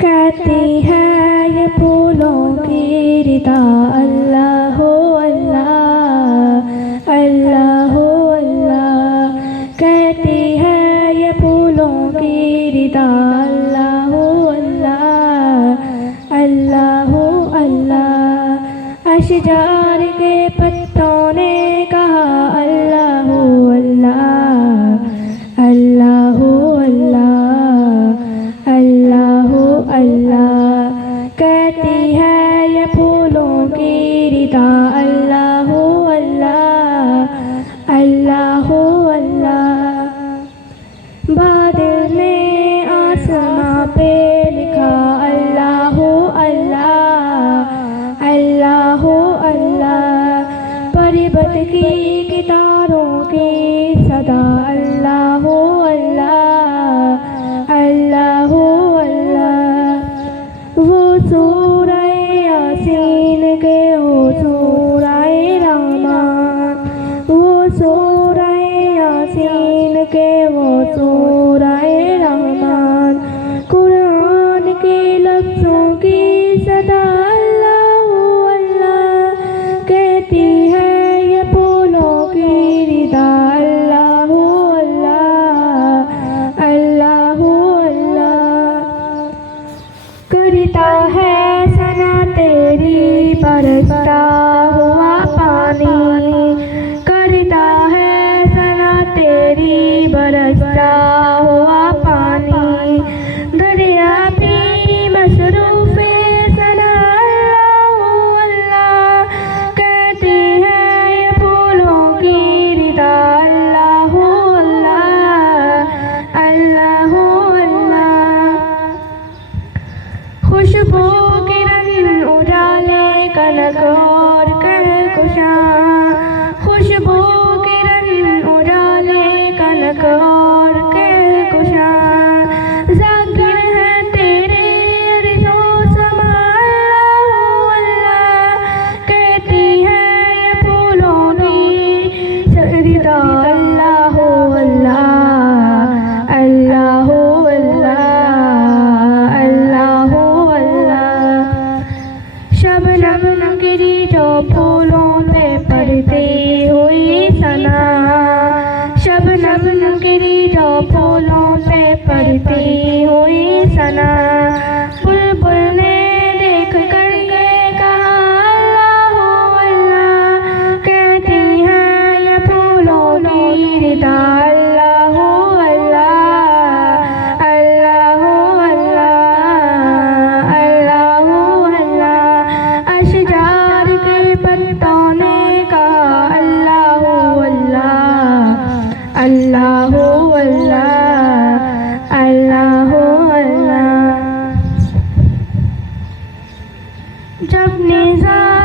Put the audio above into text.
کہتی ہے یہ پھولوں کی ردا اللہ ہو اللہ، اللہ ہو اللہ، کہتی ہے یہ پھولوں کی ردا اللہ ہو اللہ، اللہ ہو اللہ، اشجار کے پتوں نے کہا اللہ ہو اللہ، اللہ ہو اللہ، اللہ ہو اللہ، کہتی ہے یہ پھولوں کی ردا اللہ ہو اللہ، اللہ ہو اللہ، بادل نے آسماں پہ لکھا اللہ ہو اللہ، اللہ ہو اللہ، پربت کی گٹاروں کی صدا اللہ ہو اللہ، اللہ ہو اللہ، وہ سورہ یاسین کے وہ سورہ رحمان، وہ سورہ یاسین کے وہ سورہ رحمان، قرآن کے لفظوں کی صدا اللہ ہو اللہ، کہتی ہے یہ پھولوں کی ردا اللہ ہو اللہ، اللہ ہو اللہ، کرتا ہے ثنا تیری برستا ہوا پانی، کرتا ہے ثنا تیری برستا ہوا پانی، دریا بھی مصروف ثنا اللہ ہو اللہ، کہتی ہے یہ پھولوں کی ردا اللہ ہو اللہ، اللہ ہو اللہ، خوشبو کرن اجالے کنک اور کہکشاں، خوشبو کرن اجالے کنک اور کہکشاں، ذاکر ہے تیرے عرش و سما اللہ ہو اللہ، کہتی ہے یہ پھولوں کی ردا اللہ ہو اللہ، اللہ ہو اللہ، اللہ ہو اللہ، شبنم گری جو پھولوں پہ پڑتی ہوئی ثنا، شبنم گری جو پھولوں پہ پڑتی ہوئی ثنا، بلبل نے دیکھ کر یہ کہا اللہ ہو اللہ، کہتی ہے یہ پھولوں کی ردا اللہ ہو اللہ، اللہ ہو اللہ، اللہ ہو اللہ، اشجار کے پتوں نے کہا اللہ ہو اللہ، اللہ ہو اللہ، اللہ ہو اللہ، جب نظام